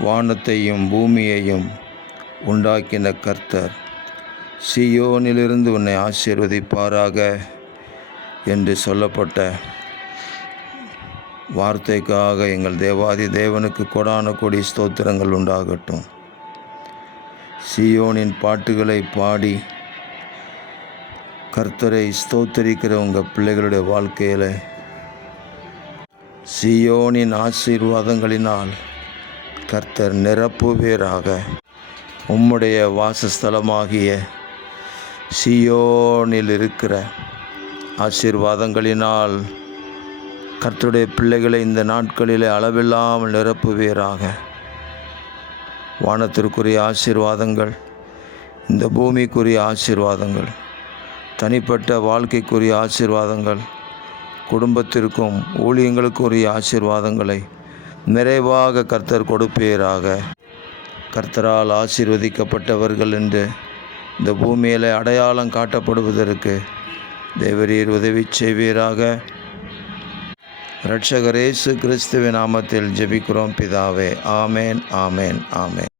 வானத்தையும் பூமியையும் உண்டாக்கின கர்த்தர் சீயோனிலிருந்து உன்னை ஆசீர்வதிப்பாராக என்று சொல்லப்பட்ட வார்த்தைக்காக எங்கள் தேவாதி தேவனுக்கு கொடான கொடி ஸ்தோத்திரங்கள் உண்டாகட்டும். சீயோனின் பாட்டுகளை பாடி கர்த்தரை ஸ்தோத்தரிக்கிற உங்கள் பிள்ளைகளுடைய வாழ்க்கையில் சீயோனின் ஆசீர்வாதங்களினால் கர்த்தர் நிரப்புவீராக. உம்முடைய வாசஸ்தலமாகிய சீயோனில் இருக்கிற ஆசீர்வாதங்களினால் கர்த்தருடைய பிள்ளைகளை இந்த நாட்களிலே அளவில்லாமல் நிரப்புவீராக. வானத்திற்குரிய ஆசீர்வாதங்கள், இந்த பூமிக்குரிய ஆசீர்வாதங்கள், தனிப்பட்ட வாழ்க்கைக்குரிய ஆசீர்வாதங்கள், குடும்பத்திற்கும் ஊழியங்களுக்குரிய ஆசீர்வாதங்களை நிறைவாக கர்த்தர் கொடுப்பீராக. கர்த்தரால் ஆசீர்வதிக்கப்பட்டவர்கள் என்று இந்த பூமியில் அடையாளம் காட்டப்படுவதற்கு தேவரீர் உதவி செய்வீராக. இரட்சகர் இயேசு கிறிஸ்துவின் நாமத்தில் ஜெபிக்கிறோம் பிதாவே. ஆமேன், ஆமேன், ஆமேன்.